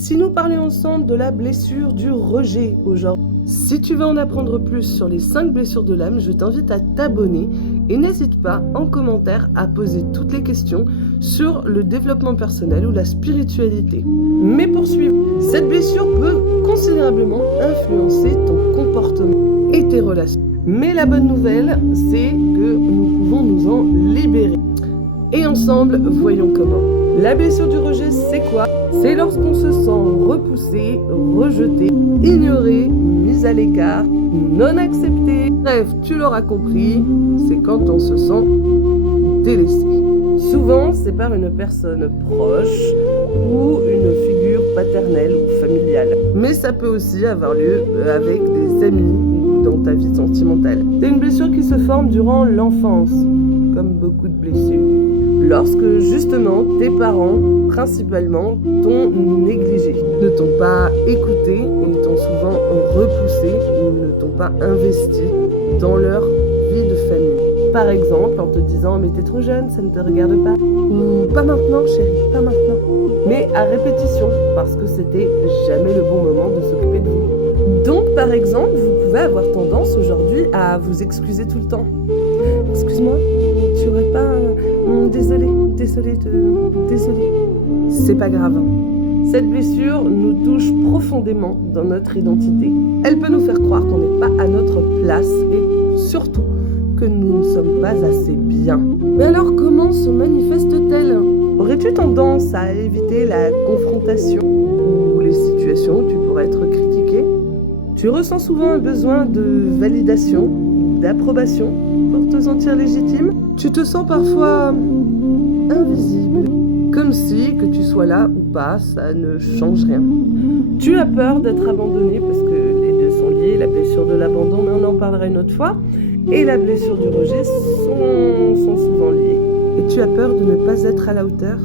Si nous parlions ensemble de la blessure du rejet aujourd'hui. Si tu veux en apprendre plus sur les 5 blessures de l'âme, je t'invite à t'abonner et n'hésite pas en commentaire à poser toutes les questions sur le développement personnel ou la spiritualité. Mais pour suivre, cette blessure peut considérablement influencer ton comportement et tes relations. Mais la bonne nouvelle, c'est que nous pouvons nous en libérer. Et ensemble, voyons comment. La blessure du rejet, c'est quoi? C'est lorsqu'on se sent repoussé, rejeté, ignoré, mis à l'écart, non accepté. Bref, tu l'auras compris, c'est quand on se sent délaissé. Souvent, c'est par une personne proche ou une figure paternelle ou familiale. Mais ça peut aussi avoir lieu avec des amis ou dans ta vie sentimentale. C'est une blessure qui se forme durant l'enfance, comme beaucoup de blessures. Lorsque justement tes parents, principalement, t'ont négligé, ne t'ont pas écouté et t'ont souvent repoussé ou ne t'ont pas investi dans leur vie de famille. Par exemple, en te disant « mais t'es trop jeune, ça ne te regarde pas » ou « pas maintenant chérie, pas maintenant ». Mais à répétition, parce que c'était jamais le bon moment de s'occuper de vous. Donc par exemple, vous pouvez avoir tendance aujourd'hui à vous excuser tout le temps. « Excuse-moi, tu aurais pas... désolé. C'est pas grave. Cette blessure nous touche profondément dans notre identité. Elle peut nous faire croire qu'on n'est pas à notre place et surtout que nous ne sommes pas assez bien. Mais alors comment se manifeste-t-elle? Aurais-tu tendance à éviter la confrontation ou les situations où tu pourrais être critiqué? Tu ressens souvent un besoin de validation, d'approbation pour te sentir légitime? Tu te sens parfois invisible, comme si que tu sois là ou pas, ça ne change rien. Tu as peur d'être abandonné parce que les deux sont liés, la blessure de l'abandon, mais on en parlera une autre fois, et la blessure du rejet sont souvent liés. Et tu as peur de ne pas être à la hauteur.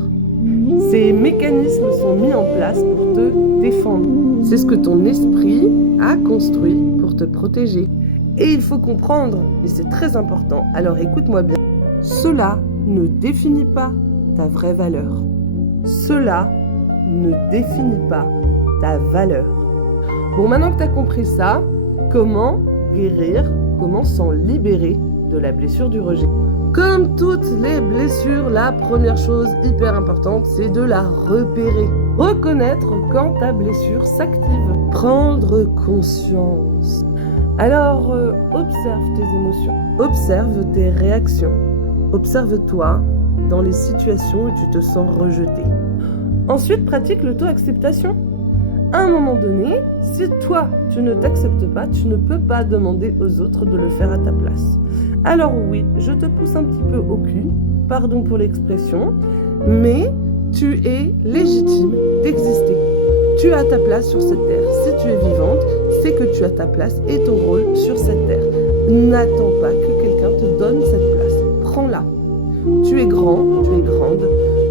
Ces mécanismes sont mis en place pour te défendre. C'est ce que ton esprit a construit pour te protéger. Et il faut comprendre, et c'est très important, alors écoute-moi bien, cela ne définit pas ta vraie valeur. Cela ne définit pas ta valeur. Bon, maintenant que tu as compris ça, comment guérir, comment s'en libérer de la blessure du rejet? Comme toutes les blessures, la première chose hyper importante, c'est de la repérer. Reconnaître quand ta blessure s'active. Prendre conscience. Alors, observe tes émotions. Observe tes réactions. Observe-toi dans les situations où tu te sens rejeté. Ensuite, pratique l'auto-acceptation. À un moment donné, si toi, tu ne t'acceptes pas, tu ne peux pas demander aux autres de le faire à ta place. Alors oui, je te pousse un petit peu au cul, pardon pour l'expression, mais tu es légitime d'exister. Tu as ta place sur cette terre. Si tu es vivante, c'est que tu as ta place et ton rôle sur cette terre. N'attends pas que quelqu'un te donne cette place. Prends-la. Tu es grand, tu es grande,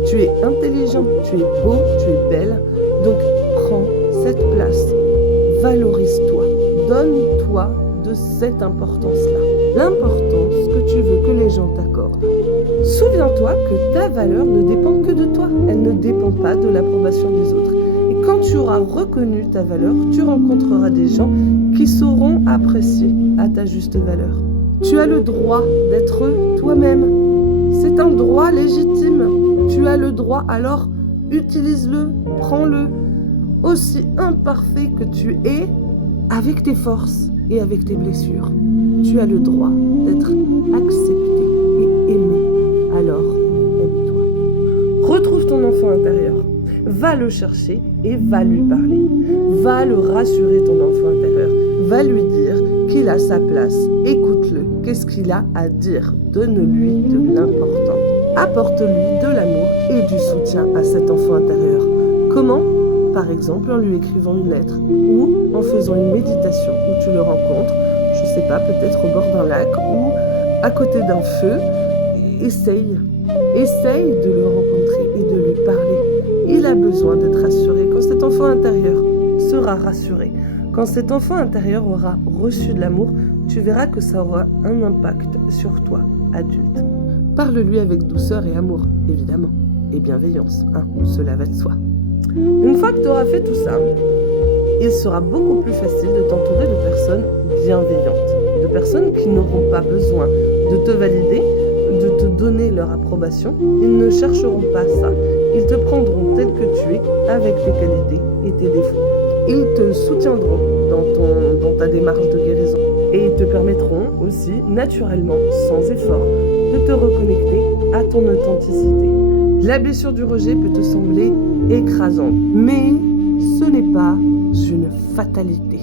tu es intelligent, tu es beau, tu es belle. Donc prends cette place. Valorise-toi. Donne-toi de cette importance-là. L'importance que tu veux que les gens t'accordent. Souviens-toi que ta valeur ne dépend que de toi. Elle ne dépend pas de l'approbation des autres. Et quand tu auras reconnu ta valeur, tu rencontreras des gens qui sauront apprécier à ta juste valeur. Tu as le droit d'être toi-même. C'est un droit légitime. Tu as le droit, alors utilise-le, prends-le. Aussi imparfait que tu es, avec tes forces et avec tes blessures. Tu as le droit d'être accepté et aimé. Alors, aime-toi. Retrouve ton enfant intérieur. Va le chercher et va lui parler. Va le rassurer, ton enfant intérieur. Va lui dire qu'il a sa place. Écoute-le. Qu'est-ce qu'il a à dire? Donne-lui de l'importance. Apporte-lui de l'amour et du soutien à cet enfant intérieur. Comment? Par exemple, en lui écrivant une lettre ou en faisant une méditation où tu le rencontres, je sais pas, peut-être au bord d'un lac ou à côté d'un feu. Essaye de le rencontrer et de lui parler. Il a besoin d'être rassuré. Quand cet enfant intérieur sera rassuré, quand cet enfant intérieur aura reçu de l'amour, tu verras que ça aura un impact sur toi, adulte. Parle-lui avec douceur et amour, évidemment, et bienveillance, cela va de soi. Une fois que tu auras fait tout ça, il sera beaucoup plus facile de t'entourer de personnes bienveillantes, de personnes qui n'auront pas besoin de te valider, de te donner leur approbation. Ils ne chercheront pas ça. Ils te prendront tel que tu es, avec tes qualités et tes défauts. Ils te soutiendront dans ta démarche de guérison. Et ils te permettront aussi, naturellement, sans effort, de te reconnecter à ton authenticité. La blessure du rejet peut te sembler écrasante, mais ce n'est pas une fatalité.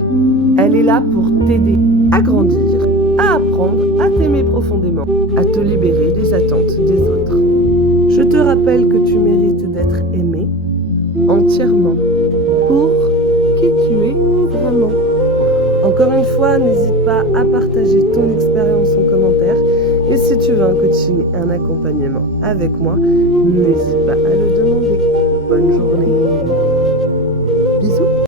Elle est là pour t'aider à grandir, à apprendre, à t'aimer profondément, à te libérer des attentes des autres. Je te rappelle que tu mérites d'être aimé entièrement pour qui tu es vraiment. Encore une fois, n'hésite pas à partager ton expérience en commentaire. Et si tu veux un coaching et un accompagnement avec moi, n'hésite pas à le demander. Bonne journée.